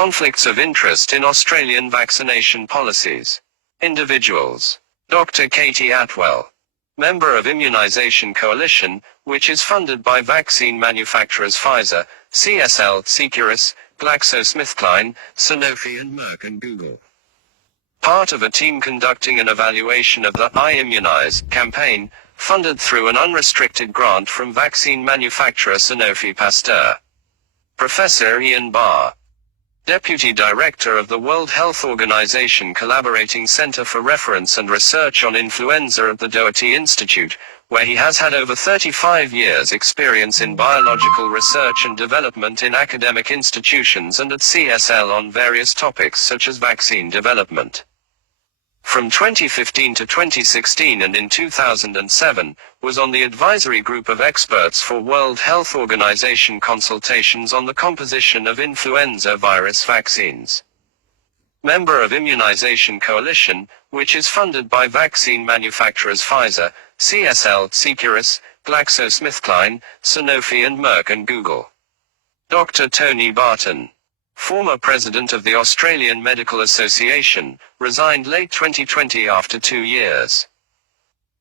Conflicts of interest in Australian vaccination policies. Individuals. Dr. Katie Atwell. Member of Immunisation Coalition, which is funded by vaccine manufacturers Pfizer, CSL, Seqirus, GlaxoSmithKline, Sanofi and Merck and Google. Part of a team conducting an evaluation of the I Immunize campaign, funded through an unrestricted grant from vaccine manufacturer Sanofi Pasteur. Professor Ian Barr. Deputy Director of the World Health Organization Collaborating Center for Reference and Research on Influenza at the Doherty Institute, where he has had over 35 years' experience in biological research and development in academic institutions and at CSL on various topics such as vaccine development. From 2015 to 2016 and in 2007, was on the advisory group of experts for World Health Organization consultations on the composition of influenza virus vaccines. Member of Immunization Coalition, which is funded by vaccine manufacturers Pfizer, CSL, Seqirus, GlaxoSmithKline, Sanofi and Merck and Google. Dr. Tony Barton. Former president of the Australian Medical Association, resigned late 2020 after 2 years.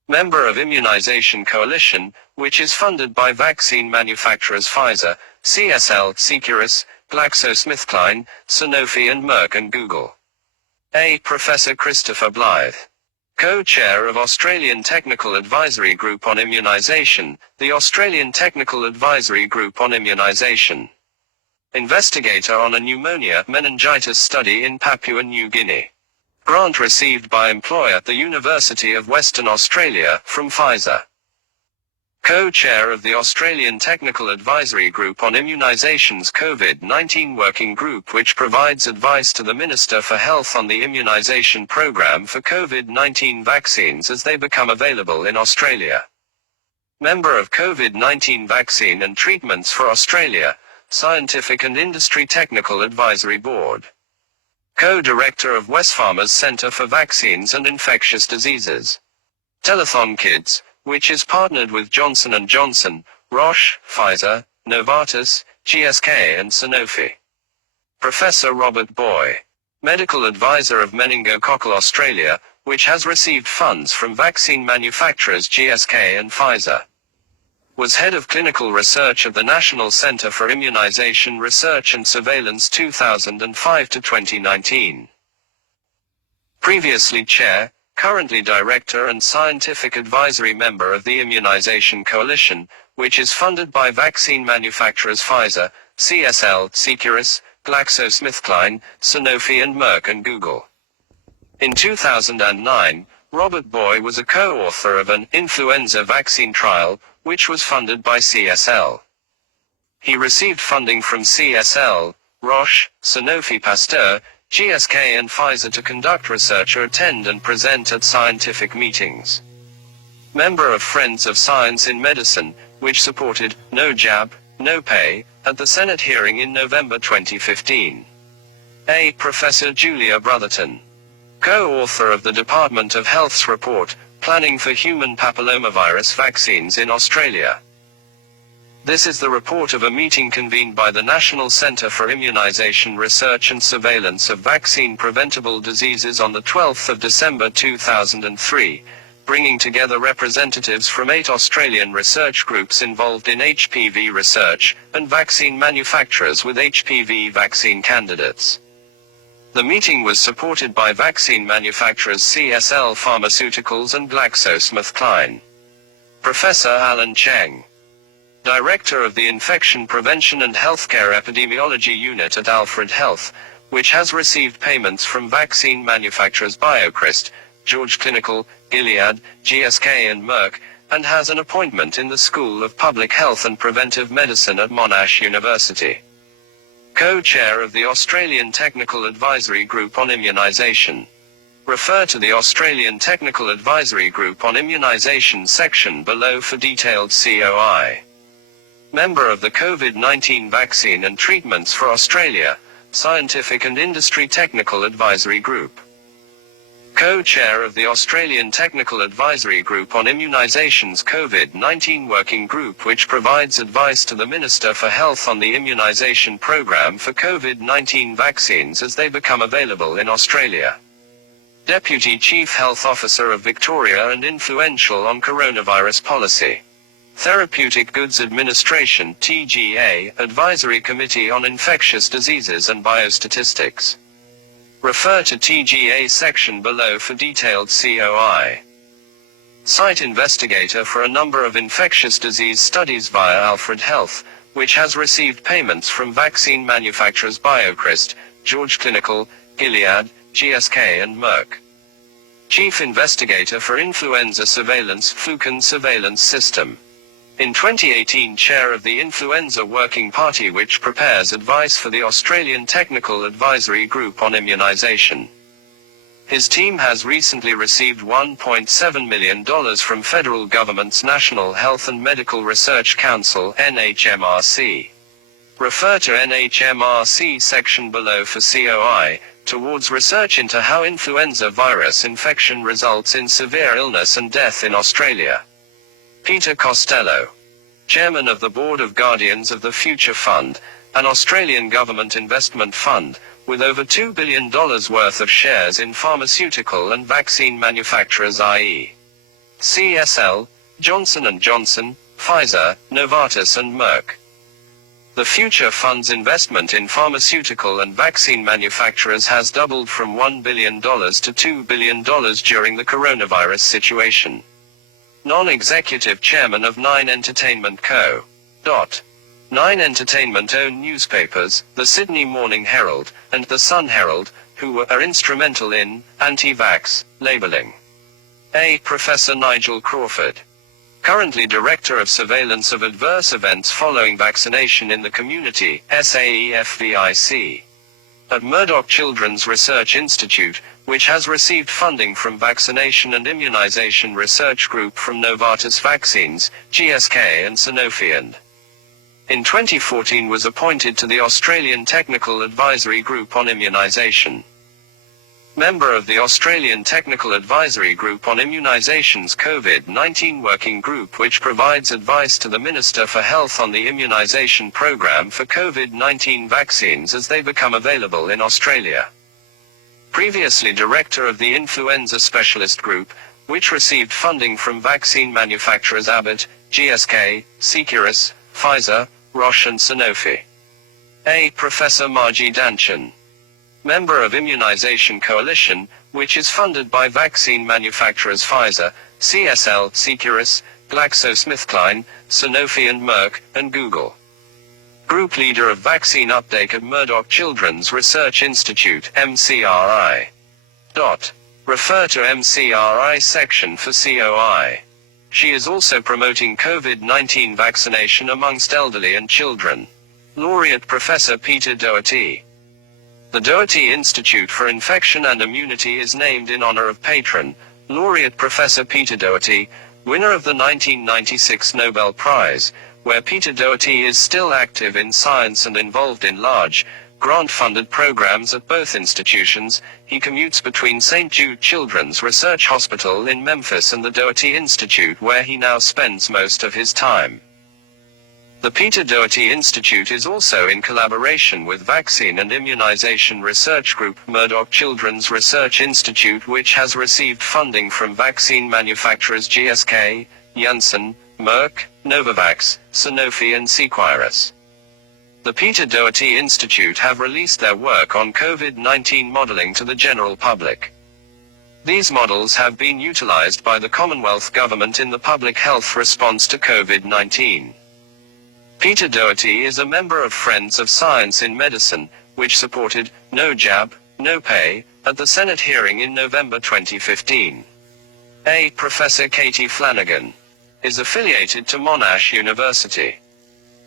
Member of Immunisation Coalition, which is funded by vaccine manufacturers Pfizer, CSL, Seqirus, GlaxoSmithKline, Sanofi and Merck and Google. A. Professor Christopher Blythe. Co-chair of Australian Technical Advisory Group on Immunisation, the Australian Technical Advisory Group on Immunisation. Investigator on a pneumonia meningitis study in Papua New Guinea. Grant received by employer at the University of Western Australia, from Pfizer. Co-chair of the Australian Technical Advisory Group on Immunisation's COVID-19 Working Group, which provides advice to the Minister for Health on the immunisation program for COVID-19 vaccines as they become available in Australia. Member of COVID-19 Vaccine and Treatments for Australia, Scientific and Industry Technical Advisory Board. Co-director of Wesfarmers Centre for Vaccines and Infectious Diseases. Telethon Kids, which is partnered with Johnson & Johnson, Roche, Pfizer, Novartis, GSK and Sanofi. Professor Robert Boy. Medical advisor of Meningococcal Australia, which has received funds from vaccine manufacturers GSK and Pfizer. Was head of clinical research of the National Centre for Immunisation Research and Surveillance 2005 to 2019. Previously chair, currently director and scientific advisory member of the Immunisation Coalition, which is funded by vaccine manufacturers Pfizer, CSL, Seqirus, GlaxoSmithKline, Sanofi and Merck and Google. In 2009, Robert Boy was a co-author of an influenza vaccine trial, which was funded by CSL. He received funding from CSL, Roche, Sanofi Pasteur, GSK and Pfizer to conduct research or attend and present at scientific meetings. Member of Friends of Science in Medicine, which supported No Jab, No Pay, at the Senate hearing in November 2015. A. Professor Julia Brotherton. Co-author of the Department of Health's report, Planning for Human Papillomavirus Vaccines in Australia. This is the report of a meeting convened by the National Centre for Immunisation Research and Surveillance of Vaccine-Preventable Diseases on the 12th of December 2003, bringing together representatives from 8 Australian research groups involved in HPV research, and vaccine manufacturers with HPV vaccine candidates. The meeting was supported by vaccine manufacturers CSL Pharmaceuticals and GlaxoSmithKline. Professor Alan Cheng. Director of the Infection Prevention and Healthcare Epidemiology Unit at Alfred Health, which has received payments from vaccine manufacturers BioCryst, George Clinical, Gilead, GSK and Merck, and has an appointment in the School of Public Health and Preventive Medicine at Monash University. Co-chair of the Australian Technical Advisory Group on Immunisation. Refer to the Australian Technical Advisory Group on Immunisation section below for detailed COI. Member of the COVID-19 Vaccine and Treatments for Australia, Scientific and Industry Technical Advisory Group. Co-chair of the Australian Technical Advisory Group on Immunisations COVID-19 Working Group, which provides advice to the Minister for Health on the immunisation programme for COVID-19 vaccines as they become available in Australia. Deputy Chief Health Officer of Victoria and influential on coronavirus policy. Therapeutic Goods Administration (TGA) Advisory Committee on Infectious Diseases and Biostatistics. Refer to TGA section below for detailed COI. Site investigator for a number of infectious disease studies via Alfred Health, which has received payments from vaccine manufacturers BioCryst, George Clinical, Gilead, GSK and Merck. Chief investigator for influenza surveillance Fluken Surveillance System. In 2018 chair of the Influenza Working Party, which prepares advice for the Australian Technical Advisory Group on Immunisation. His team has recently received $1.7 million from federal government's National Health and Medical Research Council (NHMRC). Refer to NHMRC section below for COI, towards research into how influenza virus infection results in severe illness and death in Australia. Peter Costello, Chairman of the Board of Guardians of the Future Fund, an Australian government investment fund, with over $2 billion worth of shares in pharmaceutical and vaccine manufacturers, i.e. CSL, Johnson & Johnson, Pfizer, Novartis and Merck. The Future Fund's investment in pharmaceutical and vaccine manufacturers has doubled from $1 billion to $2 billion during the coronavirus situation. Non-executive chairman of Nine Entertainment Co. Nine Entertainment own newspapers, the Sydney Morning Herald, and the Sun Herald, who are instrumental in anti-vax labelling. A. Professor Nigel Crawford. Currently Director of Surveillance of Adverse Events Following Vaccination in the Community, SAEFVIC. At Murdoch Children's Research Institute, which has received funding from Vaccination and Immunisation Research Group from Novartis Vaccines, GSK and Sanofi, and in 2014 was appointed to the Australian Technical Advisory Group on Immunisation. Member of the Australian Technical Advisory Group on Immunisations COVID-19 Working Group, which provides advice to the Minister for Health on the immunisation programme for COVID-19 vaccines as they become available in Australia. Previously Director of the Influenza Specialist Group, which received funding from vaccine manufacturers Abbott, GSK, Seqirus, Pfizer, Roche and Sanofi. A. Professor Margie Danchan. Member of Immunisation Coalition, which is funded by vaccine manufacturers Pfizer, CSL, Seqirus, GlaxoSmithKline, Sanofi and Merck, and Google. Group leader of vaccine uptake at Murdoch Children's Research Institute, MCRI. Refer to MCRI section for COI. She is also promoting COVID-19 vaccination amongst elderly and children. Laureate Professor Peter Doherty. The Doherty Institute for Infection and Immunity is named in honor of patron, Laureate Professor Peter Doherty, winner of the 1996 Nobel Prize, where Peter Doherty is still active in science and involved in large, grant-funded programs at both institutions. He commutes between St. Jude Children's Research Hospital in Memphis and the Doherty Institute, where he now spends most of his time. The Peter Doherty Institute is also in collaboration with Vaccine and Immunisation Research Group, Murdoch Children's Research Institute, which has received funding from vaccine manufacturers GSK, Janssen, Merck, Novavax, Sanofi and Seqirus. The Peter Doherty Institute have released their work on COVID-19 modelling to the general public. These models have been utilized by the Commonwealth Government in the public health response to COVID-19. Peter Doherty is a member of Friends of Science in Medicine, which supported No Jab, No Pay at the Senate hearing in November 2015. A. Professor Katie Flanagan is affiliated to Monash University.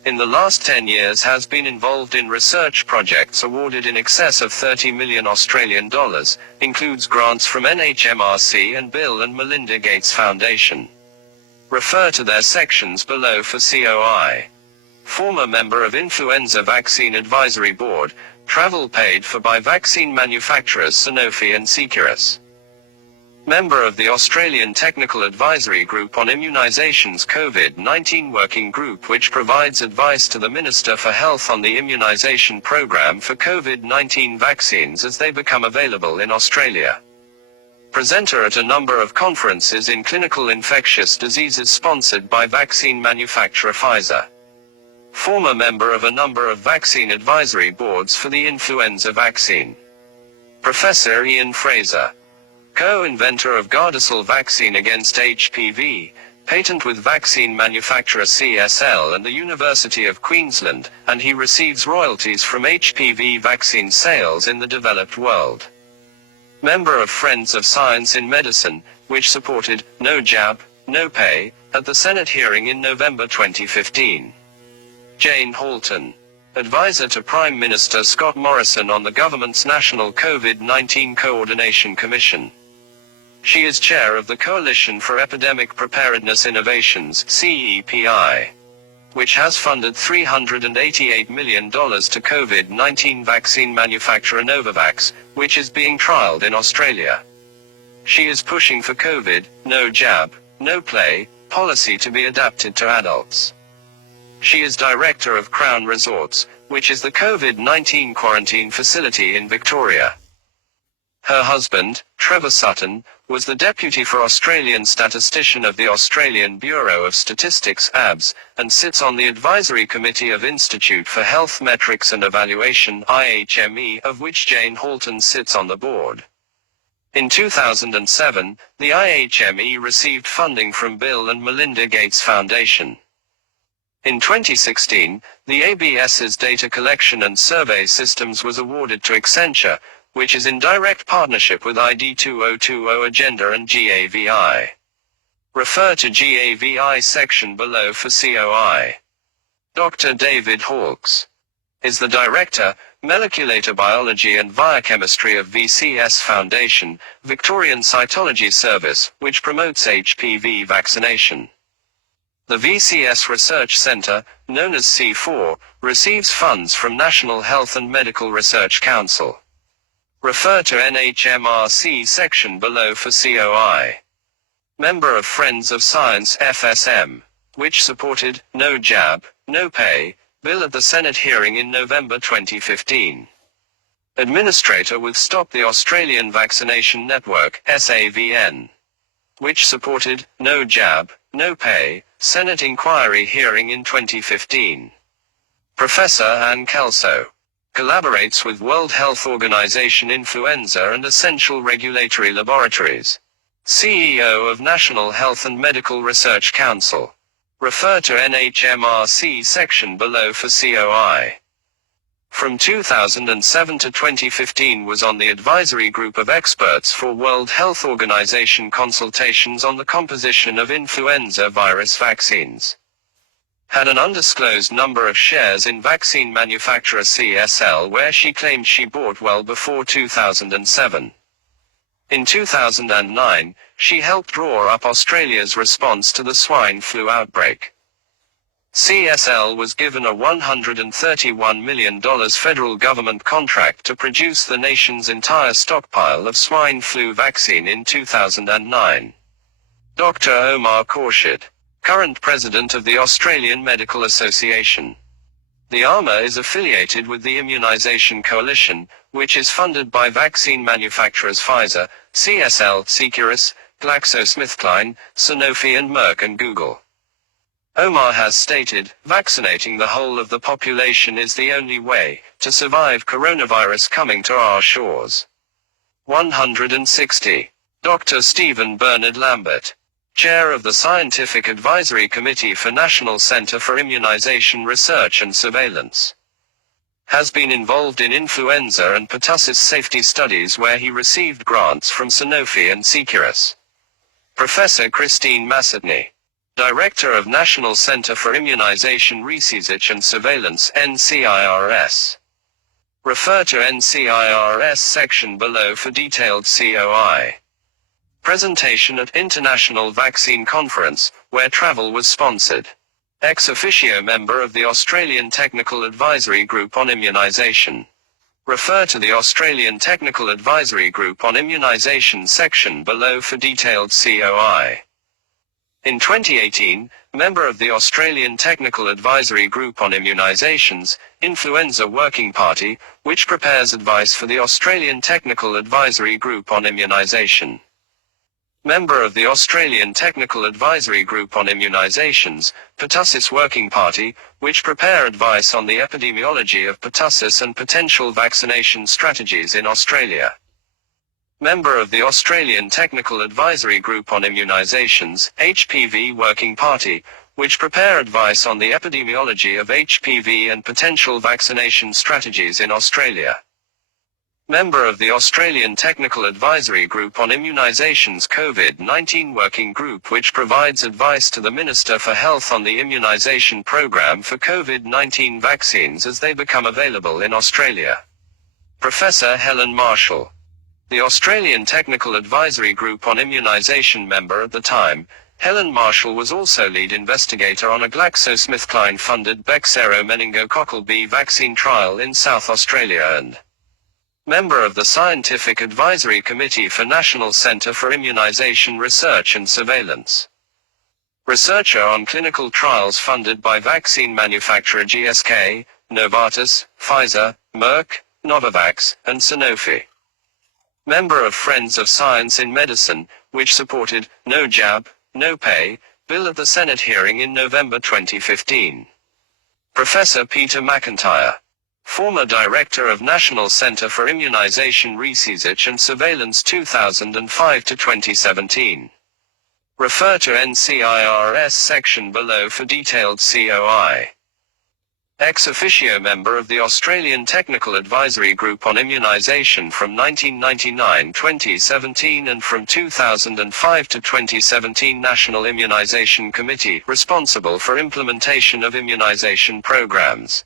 In the last 10 years has been involved in research projects awarded in excess of 30 million Australian dollars, includes grants from NHMRC and Bill and Melinda Gates Foundation. Refer to their sections below for COI. Former member of Influenza Vaccine Advisory Board, travel paid for by vaccine manufacturers Sanofi and Seqirus. Member of the Australian Technical Advisory Group on Immunisations COVID-19 Working Group, which provides advice to the Minister for Health on the immunisation programme for COVID-19 vaccines as they become available in Australia. Presenter at a number of conferences in clinical infectious diseases sponsored by vaccine manufacturer Pfizer. Former member of a number of vaccine advisory boards for the influenza vaccine. Professor Ian Fraser. Co-inventor of Gardasil vaccine against HPV, patent with vaccine manufacturer CSL and the University of Queensland, and he receives royalties from HPV vaccine sales in the developed world. Member of Friends of Science in Medicine, which supported no jab, no pay, at the Senate hearing in November 2015. Jane Halton. Advisor to Prime Minister Scott Morrison on the government's National COVID-19 Coordination Commission. She is chair of the Coalition for Epidemic Preparedness Innovations, CEPI, which has funded $388 million to COVID-19 vaccine manufacturer Novavax, which is being trialed in Australia. She is pushing for COVID, no jab, no play, policy to be adapted to adults. She is director of Crown Resorts, which is the COVID-19 quarantine facility in Victoria. Her husband, Trevor Sutton, was the deputy for Australian statistician of the Australian Bureau of Statistics (ABS), and sits on the advisory committee of Institute for Health Metrics and Evaluation (IHME), of which Jane Halton sits on the board. In 2007, the IHME received funding from Bill and Melinda Gates Foundation. In 2016, the ABS's data collection and survey systems was awarded to Accenture, which is in direct partnership with ID 2020 Agenda and GAVI. Refer to GAVI section below for COI. Dr. David Hawkes is the Director, Molecular Biology and Biochemistry of VCS Foundation, Victorian Cytology Service, which promotes HPV vaccination. The VCS Research Centre, known as C4, receives funds from National Health and Medical Research Council. Refer to NHMRC section below for COI. Member of Friends of Science FSM, which supported no jab, no pay bill at the Senate hearing in November 2015. Administrator with Stop the Australian Vaccination Network SAVN, which supported no jab, no pay Senate inquiry hearing in 2015. Professor Anne Kelso collaborates with World Health Organization Influenza and Essential Regulatory Laboratories. CEO of National Health and Medical Research Council. Refer to NHMRC section below for COI. From 2007 to 2015 was on the advisory group of experts for World Health Organization consultations on the composition of influenza virus vaccines. Had an undisclosed number of shares in vaccine manufacturer CSL, where she claimed she bought well before 2007. In 2009, she helped draw up Australia's response to the swine flu outbreak. CSL was given a $131 million federal government contract to produce the nation's entire stockpile of swine flu vaccine in 2009. Dr. Omar Khorshid, current president of the Australian Medical Association. The AMA is affiliated with the Immunisation Coalition, which is funded by vaccine manufacturers Pfizer, CSL, Seqirus, GlaxoSmithKline, Sanofi and Merck and Google. Omar has stated, vaccinating the whole of the population is the only way to survive coronavirus coming to our shores. 160. Dr. Stephen Bernard Lambert, Chair of the Scientific Advisory Committee for National Centre for Immunisation Research and Surveillance, has been involved in influenza and pertussis safety studies where he received grants from Sanofi and Seqirus. Professor Christine Massatney, Director of National Centre for Immunisation Research and Surveillance NCIRS. Refer to NCIRS section below for detailed COI. Presentation at International Vaccine Conference, where travel was sponsored. Ex officio member of the Australian Technical Advisory Group on Immunisation. Refer to the Australian Technical Advisory Group on Immunisation section below for detailed COI. In 2018, member of the Australian Technical Advisory Group on Immunisations, Influenza Working Party, which prepares advice for the Australian Technical Advisory Group on Immunisation. Member of the Australian Technical Advisory Group on Immunisations, Pertussis Working Party, which prepare advice on the epidemiology of pertussis and potential vaccination strategies in Australia. Member of the Australian Technical Advisory Group on Immunisations, HPV Working Party, which prepare advice on the epidemiology of HPV and potential vaccination strategies in Australia. Member of the Australian Technical Advisory Group on Immunisations COVID-19 Working Group, which provides advice to the Minister for Health on the immunisation programme for COVID-19 vaccines as they become available in Australia. Professor Helen Marshall. The Australian Technical Advisory Group on Immunisation member at the time, Helen Marshall was also lead investigator on a GlaxoSmithKline-funded Bexsero meningococcal B vaccine trial in South Australia and member of the Scientific Advisory Committee for National Centre for Immunisation Research and Surveillance. Researcher on clinical trials funded by vaccine manufacturer GSK, Novartis, Pfizer, Merck, Novavax, and Sanofi. Member of Friends of Science in Medicine, which supported No Jab, No Pay bill at the Senate hearing in November 2015. Professor Peter McIntyre. Former Director of National Centre for Immunisation Research and Surveillance 2005 to 2017. Refer to NCIRS section below for detailed COI. Ex officio member of the Australian Technical Advisory Group on Immunisation from 1999-2017 and from 2005 to 2017 National Immunisation Committee, responsible for implementation of immunisation programs.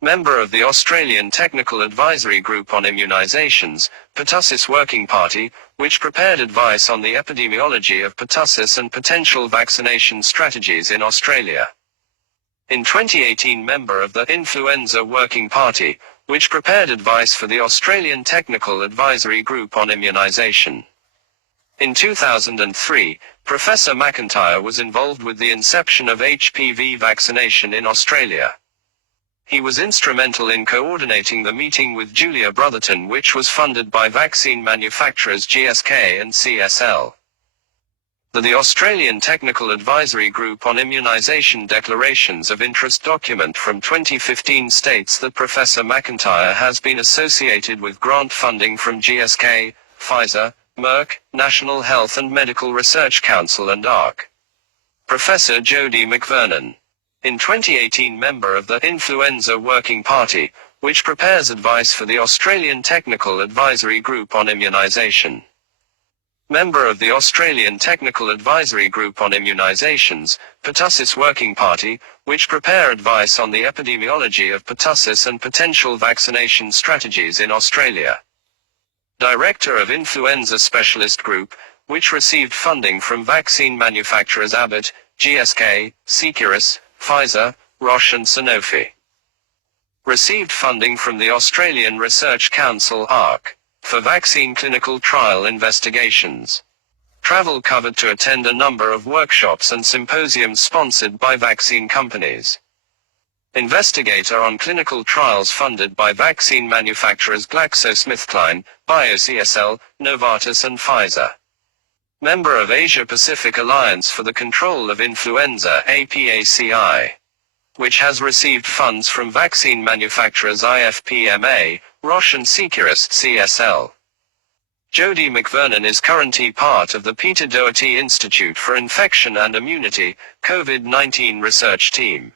Member of the Australian Technical Advisory Group on Immunisations, Pertussis Working Party, which prepared advice on the epidemiology of pertussis and potential vaccination strategies in Australia. In 2018 member of the Influenza Working Party, which prepared advice for the Australian Technical Advisory Group on Immunisation. In 2003, Professor McIntyre was involved with the inception of HPV vaccination in Australia. He was instrumental in coordinating the meeting with Julia Brotherton, which was funded by vaccine manufacturers GSK and CSL. The Australian Technical Advisory Group on Immunisation Declarations of Interest document from 2015 states that Professor McIntyre has been associated with grant funding from GSK, Pfizer, Merck, National Health and Medical Research Council and ARC. Professor Jodie McVernon. In 2018 member of the Influenza Working Party, which prepares advice for the Australian Technical Advisory Group on Immunisation. Member of the Australian Technical Advisory Group on Immunisations, Pertussis Working Party, which prepare advice on the epidemiology of pertussis and potential vaccination strategies in Australia. Director of Influenza Specialist Group, which received funding from vaccine manufacturers Abbott, GSK, Seqirus, Pfizer, Roche and Sanofi. Received funding from the Australian Research Council ARC. For vaccine clinical trial investigations. Travel covered to attend a number of workshops and symposiums sponsored by vaccine companies. Investigator on clinical trials funded by vaccine manufacturers GlaxoSmithKline, BioCSL, Novartis and Pfizer. Member of Asia-Pacific Alliance for the Control of Influenza APACI, which has received funds from vaccine manufacturers IFPMA, Roche and Seqirus, CSL. Jodie McVernon is currently part of the Peter Doherty Institute for Infection and Immunity, COVID-19 research team.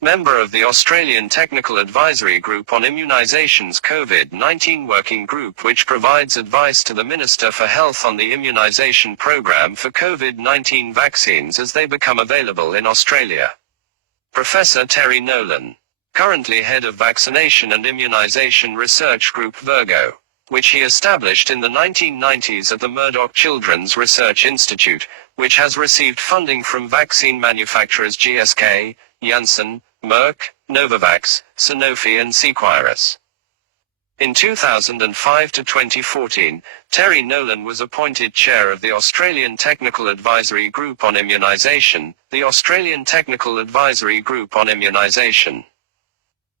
Member of the Australian Technical Advisory Group on Immunisations COVID-19 Working Group, which provides advice to the Minister for Health on the immunisation programme for COVID-19 vaccines as they become available in Australia. Professor Terry Nolan. Currently head of Vaccination and Immunisation Research Group Virgo, which he established in the 1990s at the Murdoch Children's Research Institute, which has received funding from vaccine manufacturers GSK, Janssen, Merck, Novavax, Sanofi and Seqirus. In 2005 to 2014, Terry Nolan was appointed chair of the Australian Technical Advisory Group on Immunisation, the Australian Technical Advisory Group on Immunisation.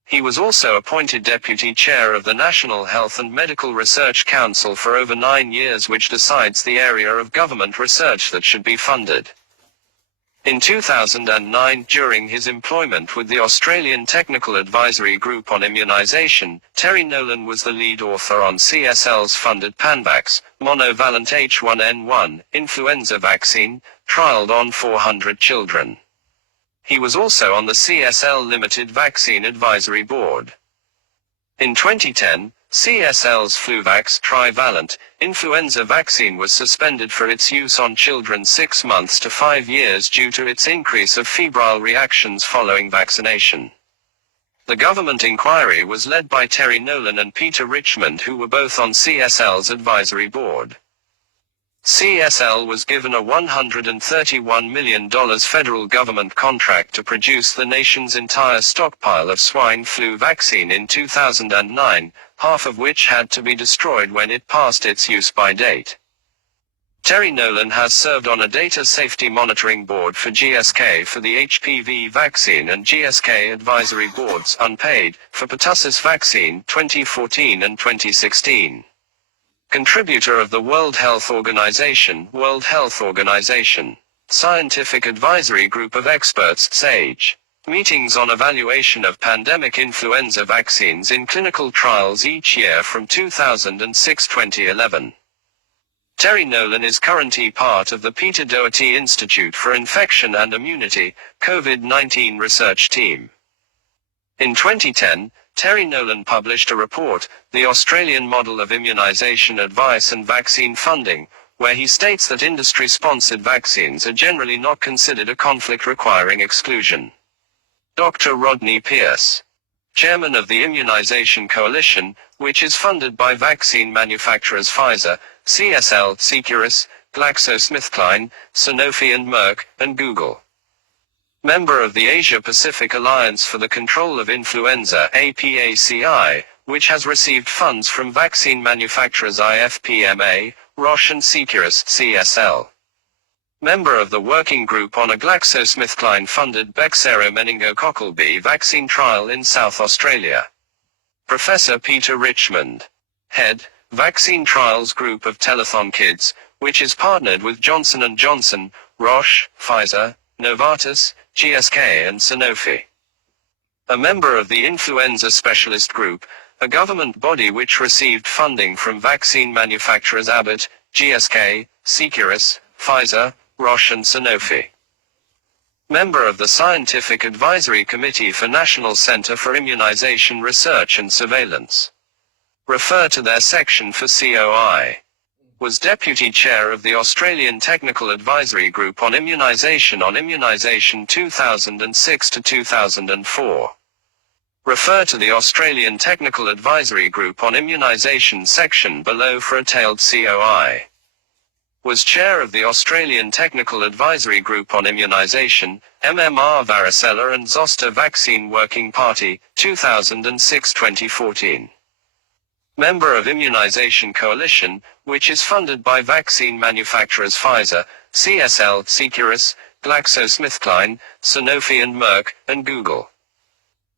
He was also appointed deputy chair of the National Health and Medical Research Council for over 9 years, which decides the area of government research that should be funded. In 2009, during his employment with the Australian Technical Advisory Group on Immunisation, Terry Nolan was the lead author on CSL's funded Panvax, monovalent H1N1, influenza vaccine, trialled on 400 children. He was also on the CSL Limited Vaccine Advisory Board. In 2010, CSL's Fluvax trivalent influenza vaccine was suspended for its use on children 6 months to 5 years due to its increase of febrile reactions following vaccination. The government inquiry was led by Terry Nolan and Peter Richmond, who were both on CSL's advisory board. CSL was given a $131 million federal government contract to produce the nation's entire stockpile of swine flu vaccine in 2009, half of which had to be destroyed when it passed its use-by date. Terry Nolan has served on a data safety monitoring board for GSK for the HPV vaccine and GSK advisory boards, unpaid, for pertussis vaccine 2014 and 2016. Contributor of the World Health Organization, Scientific Advisory Group of Experts, SAGE. Meetings on evaluation of pandemic influenza vaccines in clinical trials each year from 2006-2011. Terry Nolan is currently part of the Peter Doherty Institute for Infection and Immunity, COVID-19 research team. In 2010, Terry Nolan published a report, The Australian Model of Immunisation Advice and Vaccine Funding, where he states that industry-sponsored vaccines are generally not considered a conflict requiring exclusion. Dr. Rodney Pearce, chairman of the Immunisation Coalition, which is funded by vaccine manufacturers Pfizer, CSL, Seqirus, GlaxoSmithKline, Sanofi and Merck, and Google. Member of the Asia-Pacific Alliance for the Control of Influenza, APACI, which has received funds from vaccine manufacturers IFPMA, Roche and Seqirus, CSL. Member of the Working Group on a GlaxoSmithKline-funded Bexsero meningococcal B vaccine trial in South Australia. Professor Peter Richmond. Head, Vaccine Trials Group of Telethon Kids, which is partnered with Johnson & Johnson, Roche, Pfizer, Novartis, GSK and Sanofi. A member of the Influenza Specialist Group, a government body which received funding from vaccine manufacturers Abbott, GSK, Seqirus, Pfizer, Roche and Sanofi. Member of the Scientific Advisory Committee for National Centre for Immunisation Research and Surveillance. Refer to their section for COI. Was Deputy Chair of the Australian Technical Advisory Group on Immunisation 2006 to 2004. Refer to the Australian Technical Advisory Group on Immunisation section below for a tailed COI. Was Chair of the Australian Technical Advisory Group on Immunisation, MMR Varicella and Zoster Vaccine Working Party, 2006-2014. Member of Immunisation Coalition, which is funded by vaccine manufacturers Pfizer, CSL, Seqirus, GlaxoSmithKline, Sanofi and Merck, and Google.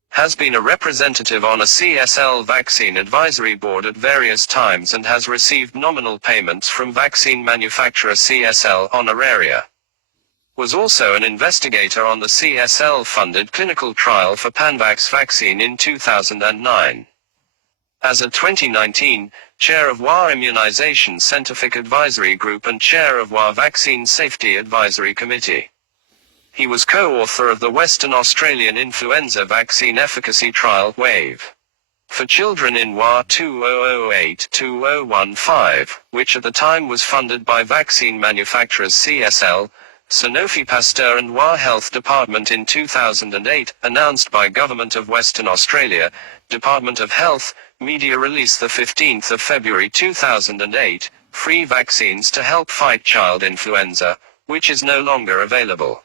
Has been a representative on a CSL Vaccine Advisory Board at various times and has received nominal payments from vaccine manufacturer CSL honoraria. Was also an investigator on the CSL-funded clinical trial for Panvax vaccine in 2009. As of 2019, Chair of WA Immunisation Scientific Advisory Group and Chair of WA Vaccine Safety Advisory Committee. He was co-author of the Western Australian Influenza Vaccine Efficacy Trial, WAVE, for children in WA 2008-2015, which at the time was funded by vaccine manufacturers CSL, Sanofi Pasteur and WA Health Department in 2008, announced by Government of Western Australia, Department of Health, media release 15 February 2008, free vaccines to help fight child influenza, which is no longer available.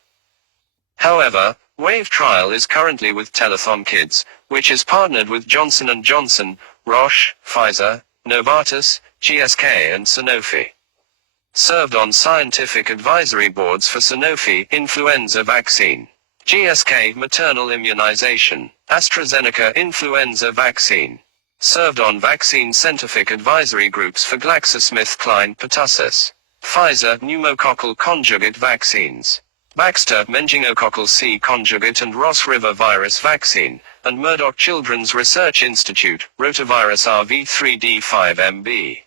However, WAVE trial is currently with Telethon Kids, which is partnered with Johnson & Johnson, Roche, Pfizer, Novartis, GSK and Sanofi. Served on scientific advisory boards for Sanofi influenza vaccine, GSK maternal immunization, AstraZeneca influenza vaccine. Served on vaccine scientific advisory groups for GlaxoSmithKline pertussis, Pfizer pneumococcal conjugate vaccines, Baxter meningococcal C conjugate and Ross River virus vaccine, and Murdoch Children's Research Institute, rotavirus RV3D5MB.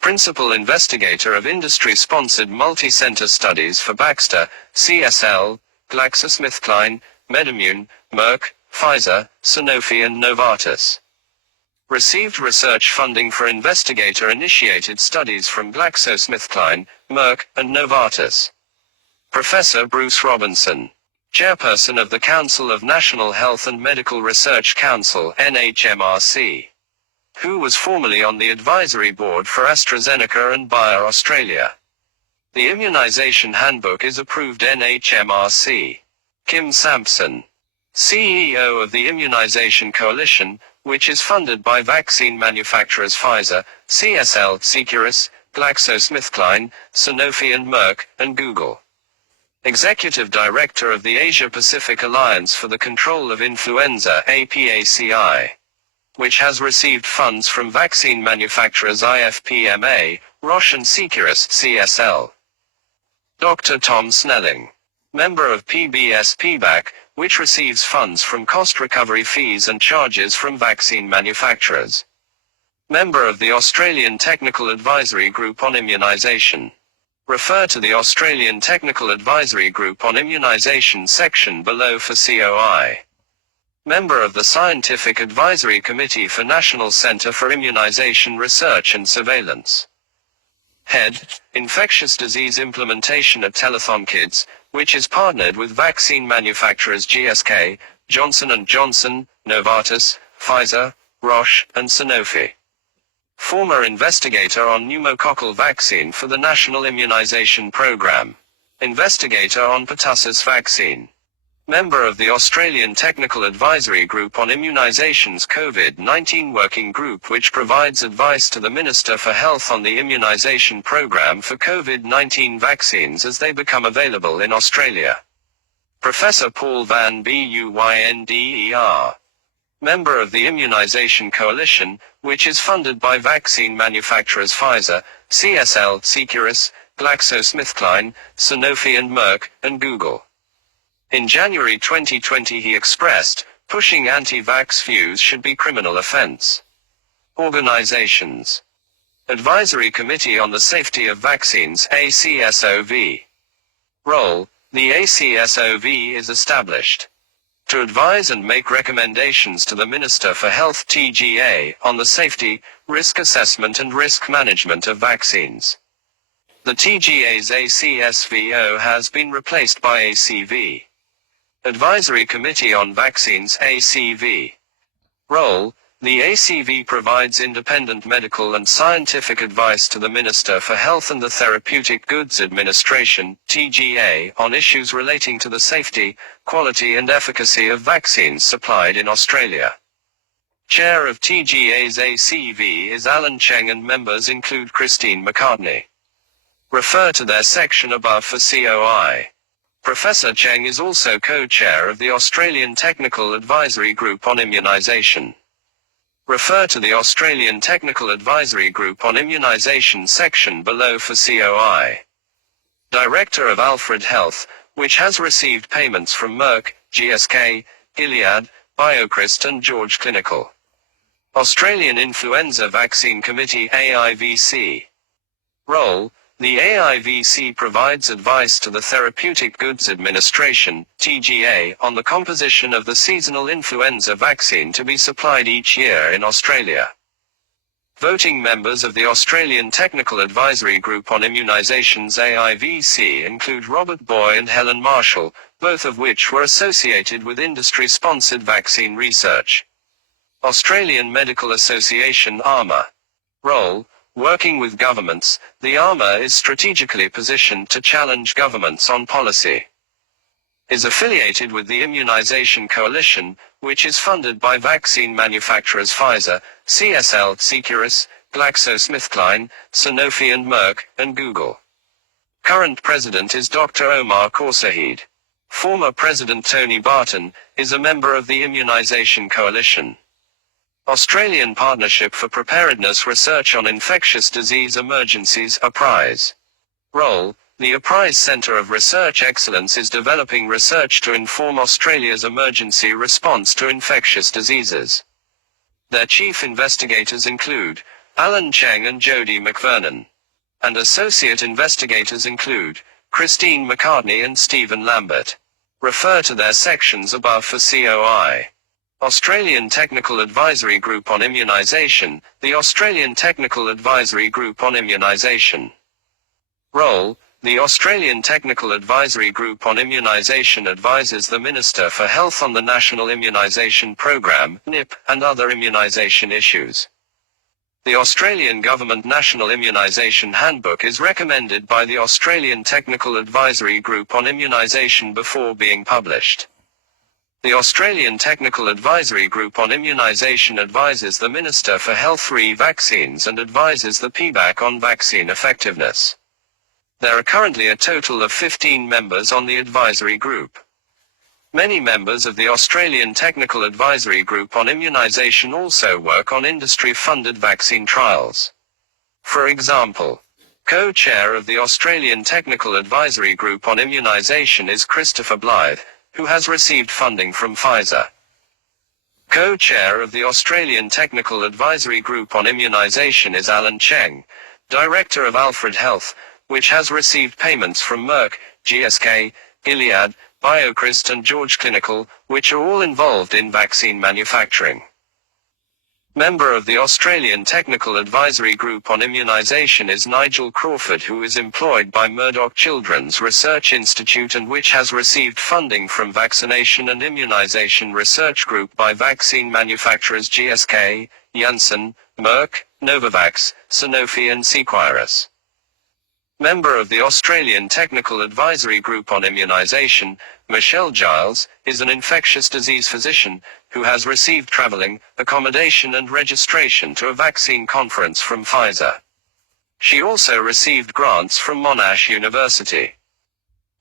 Principal investigator of industry-sponsored multi-center studies for Baxter, CSL, GlaxoSmithKline, MedImmune, Merck, Pfizer, Sanofi and Novartis. Received research funding for investigator-initiated studies from GlaxoSmithKline, Merck, and Novartis. Professor Bruce Robinson, Chairperson of the Council of National Health and Medical Research Council, NHMRC, who was formerly on the advisory board for AstraZeneca and Bayer Australia. The Immunization Handbook is approved NHMRC. Kim Sampson, CEO of the Immunization Coalition, which is funded by vaccine manufacturers Pfizer, CSL, Seqirus, GlaxoSmithKline, Sanofi and Merck, and Google. Executive Director of the Asia-Pacific Alliance for the Control of Influenza, APACI, which has received funds from vaccine manufacturers IFPMA, Roche and Seqirus, CSL. Dr. Tom Snelling, member of PBS-PBAC, which receives funds from cost recovery fees and charges from vaccine manufacturers. Member of the Australian Technical Advisory Group on Immunisation. Refer to the Australian Technical Advisory Group on Immunisation section below for COI. Member of the Scientific Advisory Committee for National Centre for Immunisation Research and Surveillance. Head, Infectious Disease Implementation at Telethon Kids, which is partnered with vaccine manufacturers GSK, Johnson & Johnson, Novartis, Pfizer, Roche, and Sanofi. Former investigator on pneumococcal vaccine for the National Immunisation Programme. Investigator on pertussis vaccine. Member of the Australian Technical Advisory Group on Immunisation's COVID-19 Working Group, which provides advice to the Minister for Health on the immunisation programme for COVID-19 vaccines as they become available in Australia. Professor Paul Van Buynder. Member of the Immunisation Coalition, which is funded by vaccine manufacturers Pfizer, CSL, Seqirus, GlaxoSmithKline, Sanofi and Merck, and Google. In January 2020 he expressed, pushing anti-vax views should be criminal offense. Organizations. Advisory Committee on the Safety of Vaccines, ACSOV. Role, the ACSOV is established to advise and make recommendations to the Minister for Health TGA on the safety, risk assessment and risk management of vaccines. The TGA's ACSVO has been replaced by ACV. Advisory Committee on Vaccines ACV. Role, the ACV provides independent medical and scientific advice to the Minister for Health and the Therapeutic Goods Administration, TGA, on issues relating to the safety, quality and efficacy of vaccines supplied in Australia. Chair of TGA's ACV is Alan Cheng and members include Christine McCartney. Refer to their section above for COI. Professor Cheng is also co-chair of the Australian Technical Advisory Group on Immunisation. Refer to the Australian Technical Advisory Group on Immunisation section below for COI. Director of Alfred Health, which has received payments from Merck, GSK, Gilead, BioCryst and George Clinical. Australian Influenza Vaccine Committee AIVC. Role, the AIVC provides advice to the Therapeutic Goods Administration, TGA, on the composition of the seasonal influenza vaccine to be supplied each year in Australia. Voting members of the Australian Technical Advisory Group on Immunisations AIVC include Robert Boy and Helen Marshall, both of which were associated with industry-sponsored vaccine research. Australian Medical Association ARMA. Role, working with governments, the ARMA is strategically positioned to challenge governments on policy. Is affiliated with the Immunization Coalition, which is funded by vaccine manufacturers Pfizer, CSL, Seqirus, GlaxoSmithKline, Sanofi and Merck, and Google. Current president is Dr. Omar Khorsahid. Former President Tony Barton is a member of the Immunization Coalition. Australian Partnership for Preparedness Research on Infectious Disease Emergencies, APRISE. Role: the APRISE Centre of Research Excellence is developing research to inform Australia's emergency response to infectious diseases. Their chief investigators include Alan Cheng and Jodie McVernon. And associate investigators include Christine McCartney and Stephen Lambert. Refer to their sections above for COI. Australian Technical Advisory Group on Immunisation, the Australian Technical Advisory Group on Immunisation. Role: the Australian Technical Advisory Group on Immunisation advises the Minister for Health on the National Immunisation Programme, NIP, and other immunisation issues. The Australian Government National Immunisation Handbook is recommended by the Australian Technical Advisory Group on Immunisation before being published. The Australian Technical Advisory Group on Immunisation advises the Minister for Health re vaccines and advises the PBAC on vaccine effectiveness. There are currently a total of 15 members on the advisory group. Many members of the Australian Technical Advisory Group on Immunisation also work on industry-funded vaccine trials. For example, co-chair of the Australian Technical Advisory Group on Immunisation is Christopher Blythe, who has received funding from Pfizer. Co-chair of the Australian Technical Advisory Group on Immunisation is Alan Cheng, director of Alfred Health, which has received payments from Merck, GSK, Gilead, BioCryst and George Clinical, which are all involved in vaccine manufacturing. Member of the Australian Technical Advisory Group on Immunisation is Nigel Crawford, who is employed by Murdoch Children's Research Institute and which has received funding from Vaccination and Immunisation Research Group by vaccine manufacturers GSK, Janssen, Merck, Novavax, Sanofi and Seqirus. Member of the Australian Technical Advisory Group on Immunisation, Michelle Giles, is an infectious disease physician, who has received travelling, accommodation and registration to a vaccine conference from Pfizer. She also received grants from Monash University.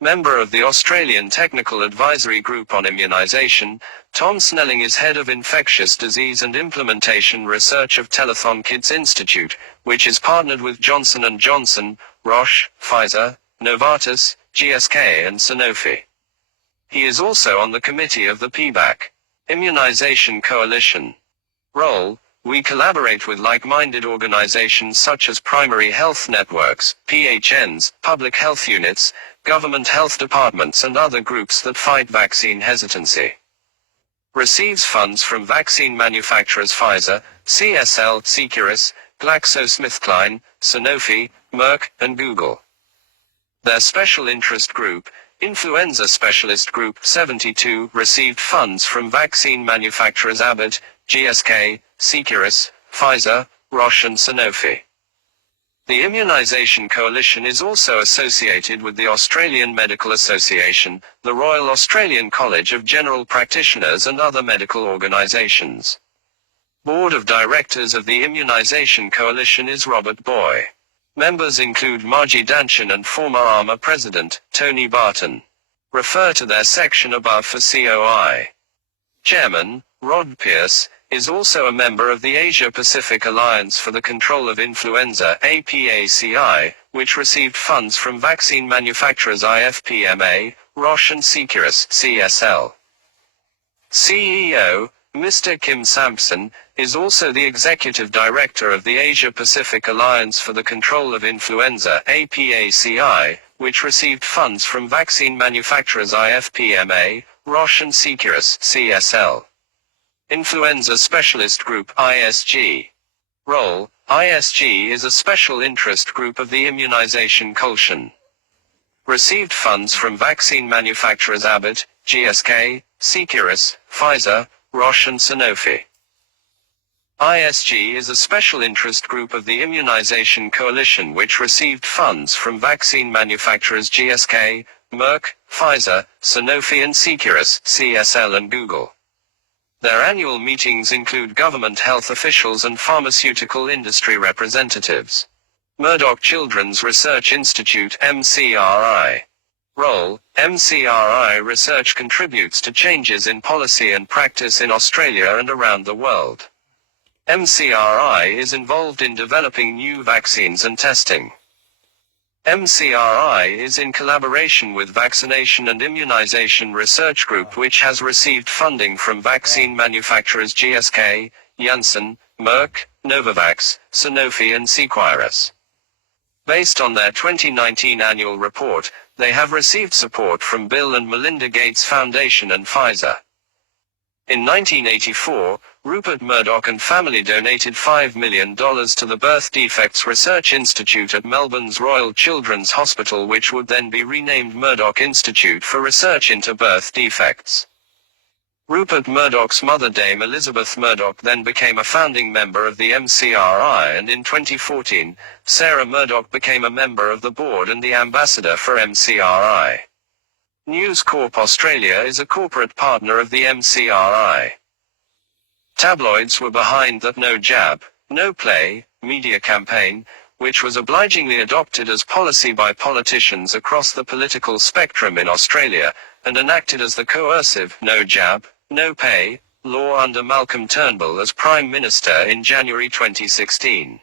Member of the Australian Technical Advisory Group on Immunisation, Tom Snelling is Head of Infectious Disease and Implementation Research of Telethon Kids Institute, which is partnered with Johnson & Johnson, Roche, Pfizer, Novartis, GSK and Sanofi. He is also on the committee of the PBAC, Immunization Coalition. Role: we collaborate with like-minded organizations such as primary health networks, PHNs, public health units, government health departments and other groups that fight vaccine hesitancy. Receives funds from vaccine manufacturers Pfizer, CSL, Seqirus, GlaxoSmithKline, Sanofi, Merck, and Google. Their special interest group, Influenza Specialist Group 72, received funds from vaccine manufacturers Abbott, GSK, Seqirus, Pfizer, Roche and Sanofi. The Immunisation Coalition is also associated with the Australian Medical Association, the Royal Australian College of General Practitioners and other medical organisations. Board of Directors of the Immunisation Coalition is Robert Boy. Members include Margie Danchin and former ARMA President, Tony Barton. Refer to their section above for COI. Chairman, Rod Pearce, is also a member of the Asia-Pacific Alliance for the Control of Influenza, APACI, which received funds from vaccine manufacturers IFPMA, Roche and Seqirus, CSL. CEO, Mr. Kim Sampson, is also the Executive Director of the Asia-Pacific Alliance for the Control of Influenza, APACI, which received funds from vaccine manufacturers IFPMA, Roche and Seqirus, CSL. Influenza Specialist Group, ISG. Role: ISG is a special interest group of the Immunisation Coalition. Received funds from vaccine manufacturers Abbott, GSK, Seqirus, Pfizer, Roche and Sanofi. ISG is a special interest group of the Immunization Coalition which received funds from vaccine manufacturers GSK, Merck, Pfizer, Sanofi and Seqirus, CSL and Google. Their annual meetings include government health officials and pharmaceutical industry representatives. Murdoch Children's Research Institute, MCRI. Role: MCRI research contributes to changes in policy and practice in Australia and around the world. MCRI is involved in developing new vaccines and testing. MCRI is in collaboration with Vaccination and Immunization Research Group which has received funding from vaccine manufacturers GSK, Janssen, Merck, Novavax, Sanofi and Seqirus. Based on their 2019 annual report, they have received support from Bill and Melinda Gates Foundation and Pfizer. In 1984, Rupert Murdoch and family donated $5 million to the Birth Defects Research Institute at Melbourne's Royal Children's Hospital which would then be renamed Murdoch Institute for Research into Birth Defects. Rupert Murdoch's mother Dame Elizabeth Murdoch then became a founding member of the MCRI and in 2014, Sarah Murdoch became a member of the board and the ambassador for MCRI. News Corp Australia is a corporate partner of the MCRI. Tabloids were behind that No Jab, No Play media campaign, which was obligingly adopted as policy by politicians across the political spectrum in Australia, and enacted as the coercive No Jab, No Pay law under Malcolm Turnbull as Prime Minister in January 2016.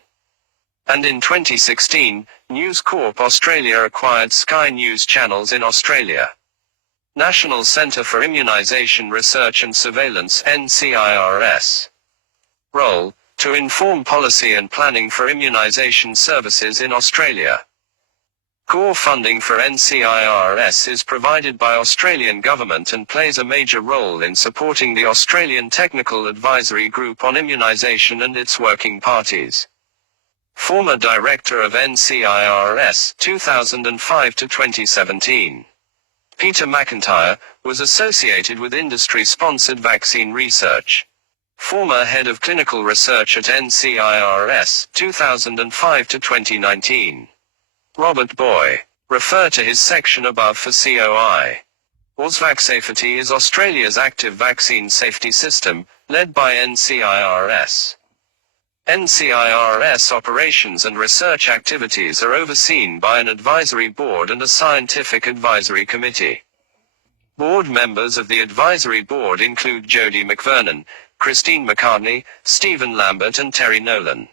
And in 2016, News Corp Australia acquired Sky News channels in Australia. National Centre for Immunisation Research and Surveillance NCIRS. Role: to inform policy and planning for immunisation services in Australia. Core funding for NCIRS is provided by Australian Government and plays a major role in supporting the Australian Technical Advisory Group on Immunisation and its working parties. Former Director of NCIRS 2005 to 2017. Peter McIntyre, was associated with industry-sponsored vaccine research. Former Head of Clinical Research at NCIRS, 2005 to 2019. Robert Boy. Refer to his section above for COI. AusVacsafety is Australia's active vaccine safety system, led by NCIRS. NCIRS operations and research activities are overseen by an advisory board and a scientific advisory committee. Board members of the advisory board include Jodie McVernon, Christine McCartney, Stephen Lambert and Terry Nolan.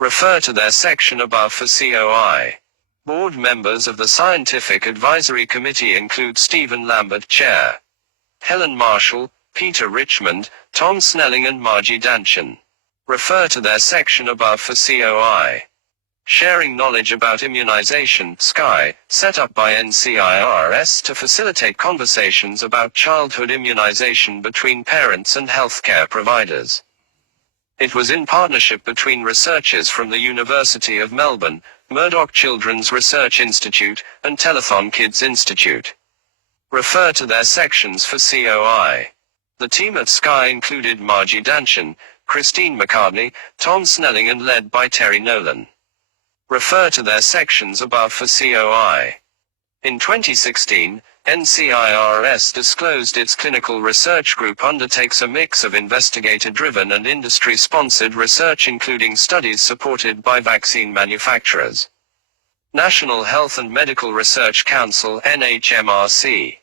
Refer to their section above for COI. Board members of the scientific advisory committee include Stephen Lambert Chair, Helen Marshall, Peter Richmond, Tom Snelling and Margie Danchin. Refer to their section above for COI. Sharing knowledge about immunization, SKY, set up by NCIRS to facilitate conversations about childhood immunization between parents and healthcare providers. It was in partnership between researchers from the University of Melbourne, Murdoch Children's Research Institute, and Telethon Kids Institute. Refer to their sections for COI. The team at SKY included Margie Danchin, Christine McCartney, Tom Snelling and led by Terry Nolan. Refer to their sections above for COI. In 2016, NCIRS disclosed its clinical research group undertakes a mix of investigator-driven and industry-sponsored research including studies supported by vaccine manufacturers. National Health and Medical Research Council NHMRC.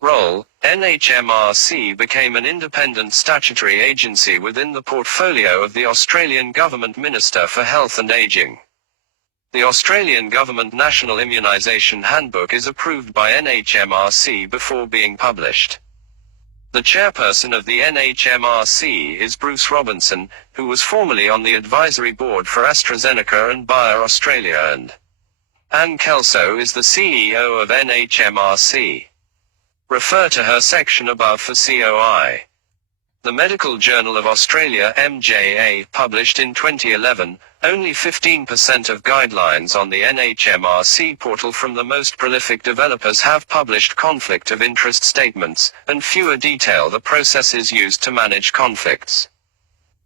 Role: NHMRC became an independent statutory agency within the portfolio of the Australian Government Minister for Health and Ageing. The Australian Government National Immunisation Handbook is approved by NHMRC before being published. The chairperson of the NHMRC is Bruce Robinson, who was formerly on the advisory board for AstraZeneca and Bayer Australia, and Anne Kelso is the CEO of NHMRC. Refer to her section above for COI. The Medical Journal of Australia (MJA) published in 2011, only 15% of guidelines on the NHMRC portal from the most prolific developers have published conflict of interest statements, and fewer detail the processes used to manage conflicts.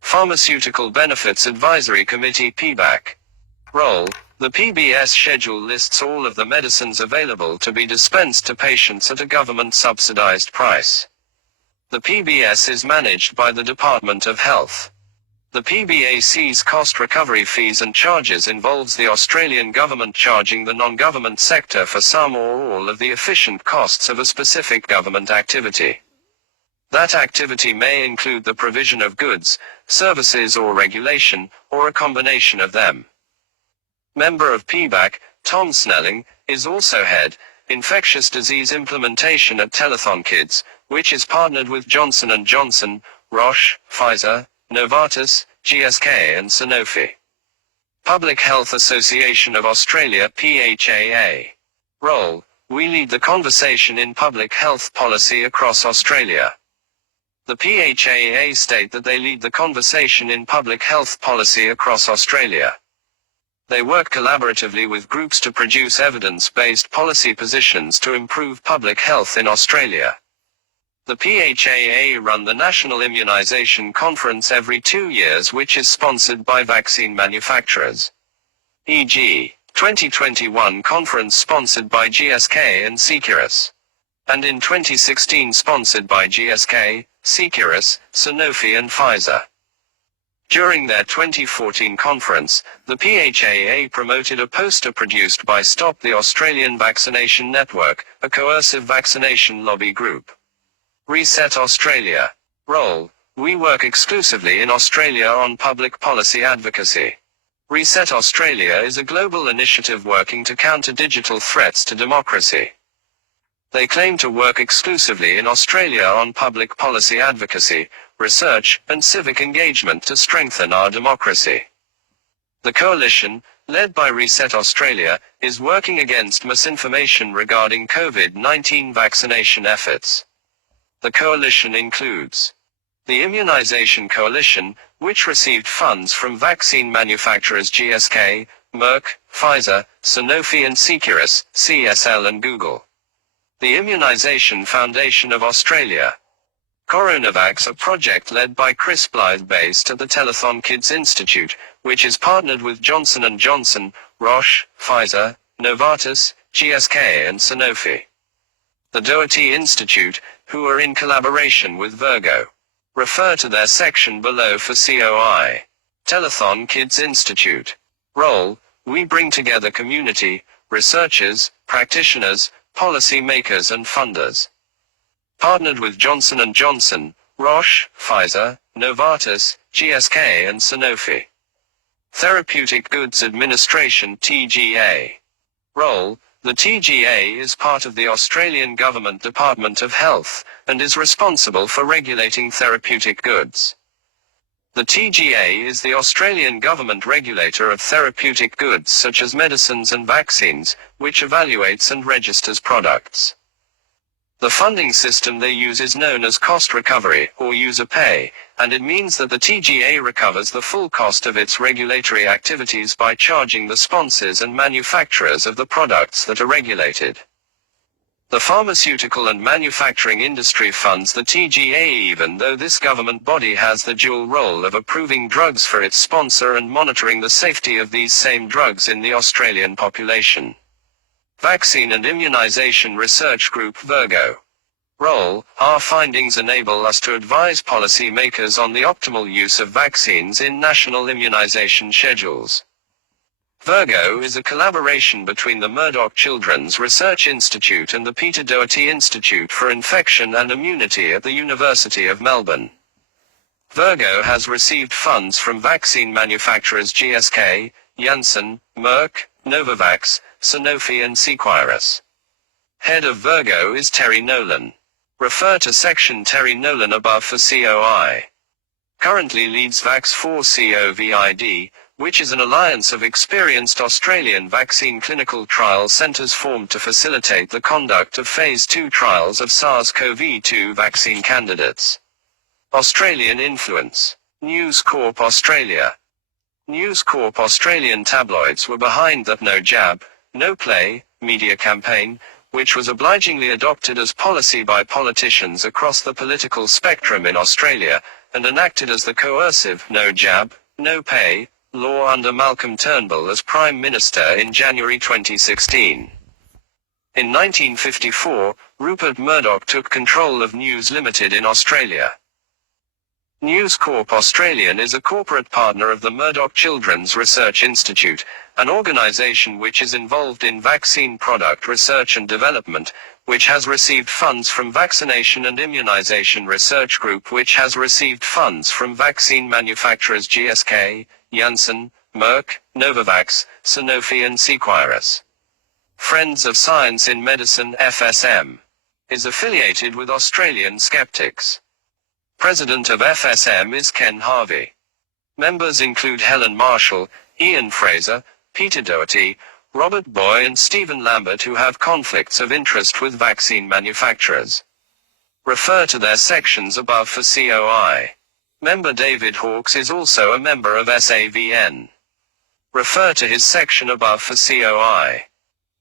Pharmaceutical Benefits Advisory Committee (PBAC). Role: the PBS schedule lists all of the medicines available to be dispensed to patients at a government-subsidized price. The PBS is managed by the Department of Health. The PBAC's cost recovery fees and charges involves the Australian government charging the non-government sector for some or all of the efficient costs of a specific government activity. That activity may include the provision of goods, services or regulation, or a combination of them. Member of PBAC, Tom Snelling, is also head, Infectious Disease Implementation at Telethon Kids, which is partnered with Johnson & Johnson, Roche, Pfizer, Novartis, GSK and Sanofi. Public Health Association of Australia (PHAA). Role: we lead the conversation in public health policy across Australia. The PHAA state that they lead the conversation in public health policy across Australia. They work collaboratively with groups to produce evidence-based policy positions to improve public health in Australia. The PHAA run the National Immunisation Conference every 2 years, which is sponsored by vaccine manufacturers. E.g., 2021 conference sponsored by GSK and Seqirus. And in 2016 sponsored by GSK, Seqirus, Sanofi and Pfizer. During their 2014 conference, the PHAA promoted a poster produced by Stop the Australian Vaccination Network, a coercive vaccination lobby group. Reset Australia. Role: we work exclusively in Australia on public policy advocacy. Reset Australia is a global initiative working to counter digital threats to democracy. They claim to work exclusively in Australia on public policy advocacy, research, and civic engagement to strengthen our democracy. The coalition, led by Reset Australia, is working against misinformation regarding COVID-19 vaccination efforts. The coalition includes the Immunisation Coalition, which received funds from vaccine manufacturers GSK, Merck, Pfizer, Sanofi and Seqirus, CSL and Google. The Immunisation Foundation of Australia. Coronavax, a project led by Chris Blythe based at the Telethon Kids Institute, which is partnered with Johnson & Johnson, Roche, Pfizer, Novartis, GSK and Sanofi. The Doherty Institute, who are in collaboration with Virgo. Refer to their section below for COI. Telethon Kids Institute. Role: we bring together community, researchers, practitioners, policy makers and funders. Partnered with Johnson & Johnson, Roche, Pfizer, Novartis, GSK and Sanofi. Therapeutic Goods Administration (TGA). Role: the TGA is part of the Australian Government Department of Health, and is responsible for regulating therapeutic goods. The TGA is the Australian government regulator of therapeutic goods such as medicines and vaccines, which evaluates and registers products. The funding system they use is known as cost recovery, or user pay, and it means that the TGA recovers the full cost of its regulatory activities by charging the sponsors and manufacturers of the products that are regulated. The pharmaceutical and manufacturing industry funds the TGA even though this government body has the dual role of approving drugs for its sponsor and monitoring the safety of these same drugs in the Australian population. Vaccine and Immunisation Research Group Virgo. Role: our findings enable us to advise policy makers on the optimal use of vaccines in national immunisation schedules. Virgo is a collaboration between the Murdoch Children's Research Institute and the Peter Doherty Institute for Infection and Immunity at the University of Melbourne. Virgo has received funds from vaccine manufacturers GSK, Janssen, Merck, Novavax, Sanofi and Seqirus. Head of Virgo is Terry Nolan. Refer to section Terry Nolan above for COI. Currently leads Vax4COVID, which is an alliance of experienced Australian vaccine clinical trial centres formed to facilitate the conduct of Phase 2 trials of SARS-CoV-2 vaccine candidates. Australian influence. News Corp Australia. News Corp Australian tabloids were behind that No Jab, No Play media campaign, which was obligingly adopted as policy by politicians across the political spectrum in Australia, and enacted as the coercive no jab, no pay law under Malcolm Turnbull as Prime Minister in January 2016. In 1954, Rupert Murdoch took control of News Limited in Australia. News Corp Australian is a corporate partner of the Murdoch Children's Research Institute, an organization which is involved in vaccine product research and development, which has received funds from Vaccination and Immunization Research Group, which has received funds from vaccine manufacturers GSK, Janssen, Merck, Novavax, Sanofi and Seqirus. Friends of Science in Medicine (FSM) is affiliated with Australian Skeptics. President of FSM is Ken Harvey. Members include Helen Marshall, Ian Fraser, Peter Doherty, Robert Boy and Stephen Lambert, who have conflicts of interest with vaccine manufacturers. Refer to their sections above for COI. Member David Hawkes is also a member of SAVN. Refer to his section above for COI.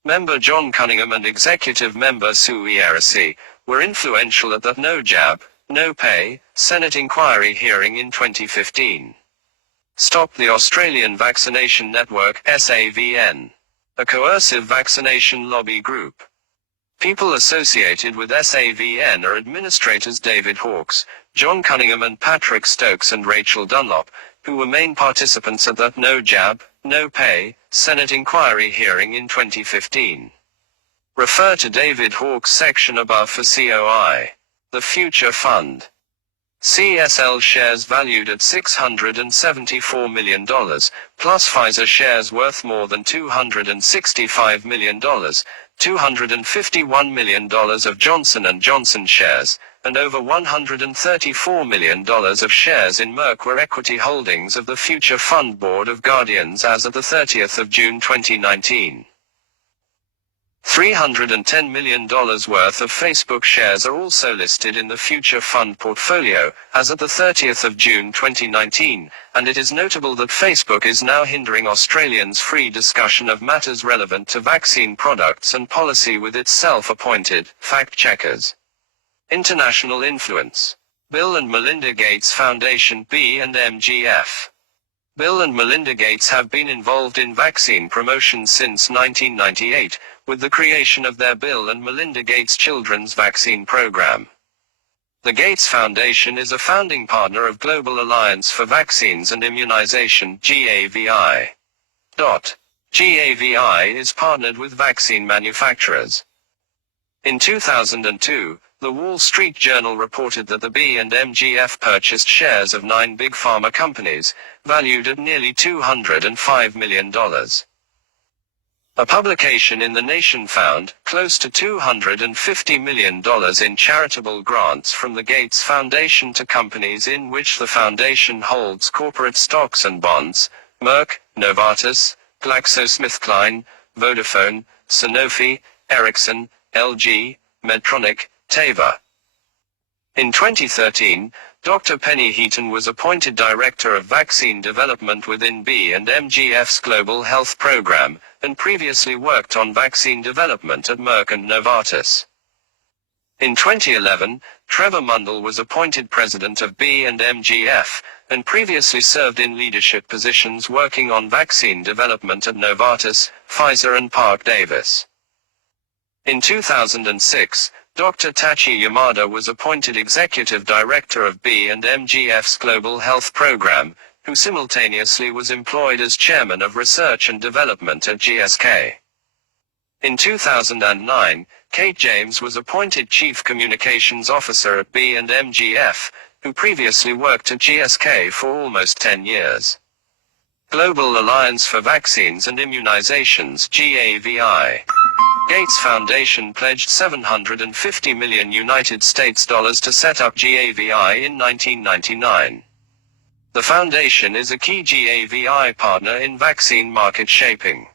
Member John Cunningham and Executive Member Sue Ierasi were influential at the No Jab, No Pay Senate inquiry hearing in 2015. Stop the Australian Vaccination Network (SAVN), a coercive vaccination lobby group. People associated with SAVN are administrators David Hawkes, John Cunningham and Patrick Stokes and Rachel Dunlop, who were main participants at the No Jab, No Pay Senate inquiry hearing in 2015. Refer to David Hawkes' section above for COI. The Future Fund. CSL shares valued at $674 million, plus Pfizer shares worth more than $265 million, $251 million of Johnson & Johnson shares, and over $134 million of shares in Merck were equity holdings of the Future Fund Board of Guardians as of the 30th of June 2019. $310 million worth of Facebook shares are also listed in the Future Fund portfolio, as of the 30th of June 2019, and it is notable that Facebook is now hindering Australians' free discussion of matters relevant to vaccine products and policy with its self-appointed fact-checkers. International influence. Bill and Melinda Gates Foundation (B&MGF). Bill and Melinda Gates have been involved in vaccine promotion since 1998, with the creation of their Bill and Melinda Gates Children's Vaccine Program. The Gates Foundation is a founding partner of Global Alliance for Vaccines and Immunization (GAVI). GAVI is partnered with vaccine manufacturers. In 2002, the Wall Street Journal reported that the B&MGF purchased shares of 9 big pharma companies, valued at nearly $205 million. A publication in The Nation found close to $250 million in charitable grants from the Gates Foundation to companies in which the foundation holds corporate stocks and bonds: Merck, Novartis, GlaxoSmithKline, Vodafone, Sanofi, Ericsson, LG, Medtronic, Teva. In 2013, Dr. Penny Heaton was appointed Director of Vaccine Development within B&MGF's Global Health Program, and previously worked on vaccine development at Merck and Novartis. In 2011, Trevor Mundell was appointed President of B&MGF, and previously served in leadership positions working on vaccine development at Novartis, Pfizer and Park Davis. In 2006, Dr. Tachi Yamada was appointed Executive Director of B&MGF's Global Health Program, who simultaneously was employed as Chairman of Research and Development at GSK. In 2009, Kate James was appointed Chief Communications Officer at B&MGF, who previously worked at GSK for almost 10 years. Global Alliance for Vaccines and Immunizations (GAVI). Gates Foundation pledged $750 million United States dollars to set up GAVI in 1999. The foundation is a key GAVI partner in vaccine market shaping.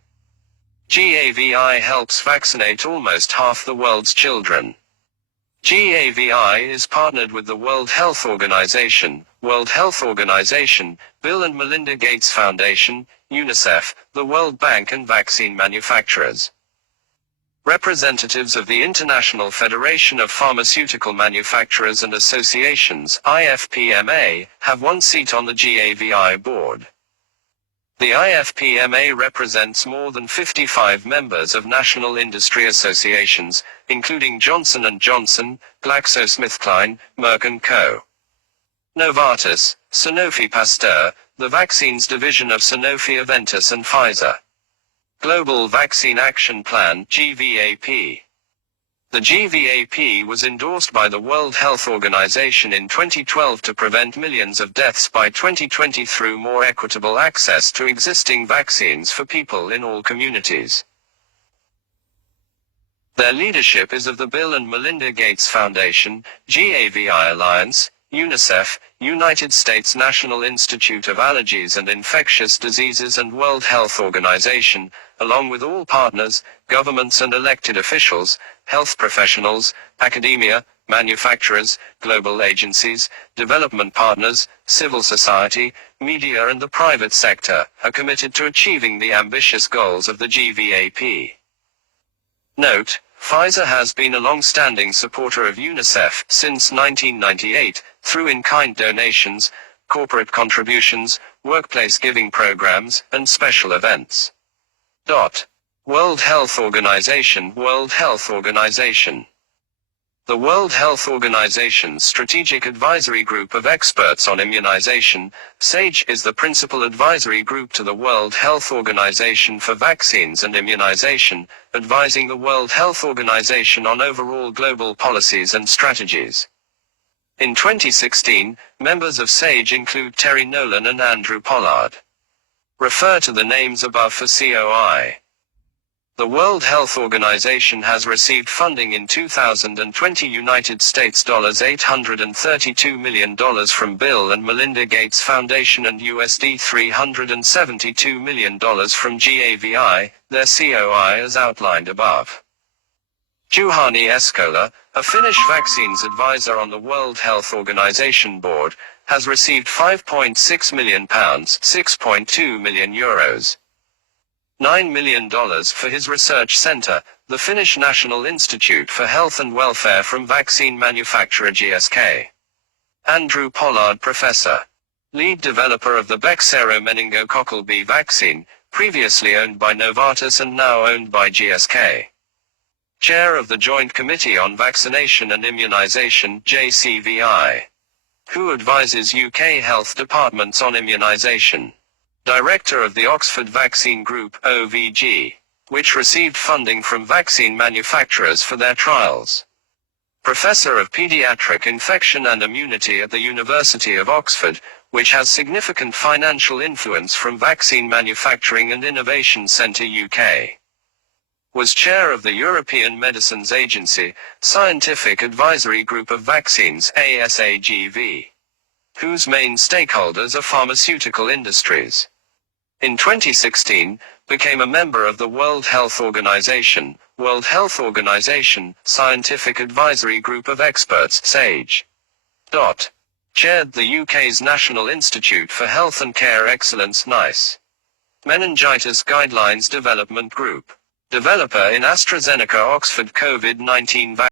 GAVI helps vaccinate almost half the world's children. GAVI is partnered with the World Health Organization, Bill and Melinda Gates Foundation, UNICEF, the World Bank and vaccine manufacturers. Representatives of the International Federation of Pharmaceutical Manufacturers and Associations, IFPMA, have one seat on the GAVI board. The IFPMA represents more than 55 members of national industry associations, including Johnson & Johnson, GlaxoSmithKline, Merck & Co. Novartis, Sanofi Pasteur, the Vaccines Division of Sanofi Aventis and Pfizer. Global Vaccine Action Plan, GVAP. The GVAP was endorsed by the World Health Organization in 2012 to prevent millions of deaths by 2020 through more equitable access to existing vaccines for people in all communities. Their leadership is of the Bill and Melinda Gates Foundation, GAVI Alliance, UNICEF, United States National Institute of Allergies and Infectious Diseases and World Health Organization, along with all partners, governments and elected officials, health professionals, academia, manufacturers, global agencies, development partners, civil society, media and the private sector, are committed to achieving the ambitious goals of the GVAP. Note: Pfizer has been a long-standing supporter of UNICEF since 1998, through in-kind donations, corporate contributions, workplace giving programs, and special events. World Health Organization. World Health Organization. The World Health Organization's Strategic Advisory Group of Experts on Immunization, SAGE, is the principal advisory group to the World Health Organization for vaccines and immunization, advising the World Health Organization on overall global policies and strategies. In 2016, members of SAGE include Terry Nolan and Andrew Pollard. Refer to the names above for COI. The World Health Organization has received funding in 2020 United States $832 million from Bill and Melinda Gates Foundation and USD $372 million from GAVI, their COI as outlined above. Juhani Eskola, a Finnish vaccines advisor on the World Health Organization board, has received £5.6 million, €6.2 million. $9 million for his research center, the Finnish National Institute for Health and Welfare from vaccine manufacturer GSK. Andrew Pollard, professor. Lead developer of the Bexsero meningococcal B vaccine, previously owned by Novartis and now owned by GSK. Chair of the Joint Committee on Vaccination and Immunization, JCVI. Who advises UK health departments on immunization. Director of the Oxford Vaccine Group, OVG, which received funding from vaccine manufacturers for their trials. Professor of Pediatric Infection and Immunity at the University of Oxford, which has significant financial influence from Vaccine Manufacturing and Innovation Centre UK. Was chair of the European Medicines Agency, Scientific Advisory Group of Vaccines, ASAGV, whose main stakeholders are pharmaceutical industries. In 2016, became a member of the World Health Organization, Scientific Advisory Group of Experts, SAGE. Chaired the UK's National Institute for Health and Care Excellence NICE. Meningitis Guidelines Development Group. Developer in AstraZeneca Oxford COVID-19 vaccine.